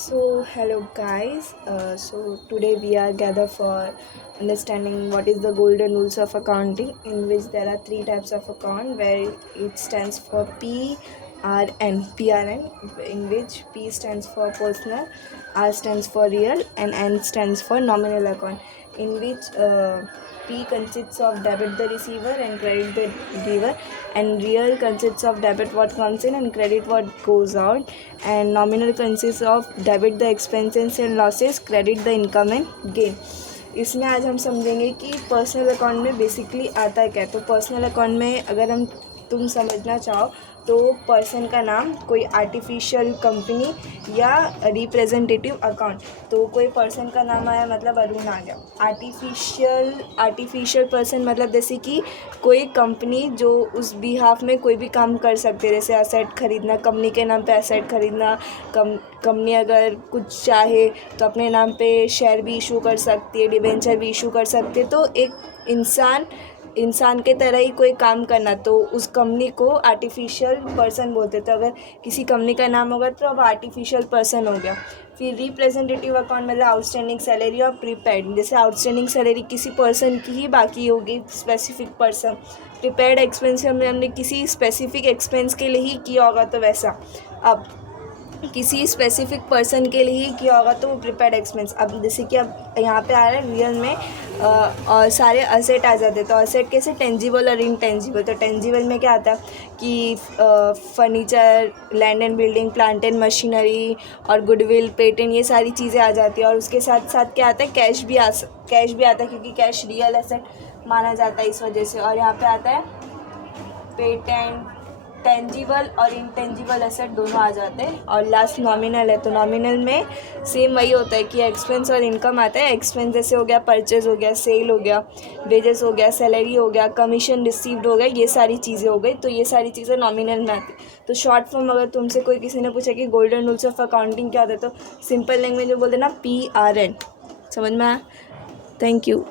So hello guys. Today we are gathered for understanding what is the golden rules of accounting, in which there are three types of account where it stands for PRN, in which P stands for personal, R stands for real, and N stands for nominal account, in which P consists of debit the receiver and credit the giver, and real consists of debit what comes in and credit what goes out, and nominal consists of debit the expenses and losses, credit the income and gain. इसमें आज हम समझेंगे कि personal account में basically आता है क्या। तो पर्सनल अकाउंट में अगर तुम समझना चाहो तो पर्सन का नाम, कोई आर्टिफिशियल कंपनी या रिप्रेजेंटेटिव अकाउंट। तो कोई पर्सन का नाम आया मतलब अरुण आ गया। आर्टिफिशियल पर्सन मतलब जैसे कि कोई कंपनी जो उस बिहाफ में कोई भी काम कर सकते हैं, जैसे एसेट खरीदना, कंपनी के नाम पे एसेट खरीदना। कंपनी अगर कुछ चाहे तो अपने नाम पे शेयर भी इशू कर सकती है, डिबेंचर भी इशू कर सकती है। तो एक इंसान के तरह ही कोई काम करना, तो उस कंपनी को आर्टिफिशियल पर्सन बोलते। तो अगर किसी कंपनी का नाम होगा तो अब आर्टिफिशियल पर्सन हो गया। फिर रिप्रेजेंटेटिव अकाउंट मतलब आउटस्टैंडिंग सैलरी और प्रीपेड। जैसे आउटस्टैंडिंग सैलरी किसी पर्सन की ही बाकी होगी, स्पेसिफिक पर्सन। प्रीपेड एक्सपेंस हमने किसी स्पेसिफिक एक्सपेंस के लिए ही किया होगा, तो वैसा। अब किसी स्पेसिफिक पर्सन के लिए ही किया होगा तो वो प्रीपेड एक्सपेंस। अब जैसे कि अब यहाँ पे आ रहा है रियल में और सारे असेट आ जाते हैं। तो असेट कैसे, टेंजिबल और इनटेंजिबल। तो टेंजिबल में क्या आता है कि furniture, land and building, plant and machinery और गुडविल, पेटेंट, ये सारी चीज़ें आ जाती है। और उसके साथ साथ क्या आता है, कैश भी आता है, क्योंकि कैश रियल एसेट माना जाता है इस वजह से। और यहाँ पे आता है पेटेंट, टेंजिबल और इनटेंजिबल एसेट दोनों आ जाते हैं। और लास्ट नॉमिनल है। तो नॉमिनल में सेम वही होता है कि एक्सपेंस और इनकम आता है। एक्सपेंस जैसे हो गया परचेज हो गया, सेल हो गया, वेजेस हो गया, सैलरी हो गया, कमीशन रिसीव्ड हो गया, ये सारी चीज़ें हो गई। तो ये सारी चीज़ें नॉमिनल में आती। तो शॉर्ट फॉर्म अगर तुमसे कोई किसी ने पूछा कि गोल्डन रूल्स ऑफ अकाउंटिंग क्या होता है, तो सिंपल लैंग्वेज में बोल देना PRN। समझ में आया? Thank you.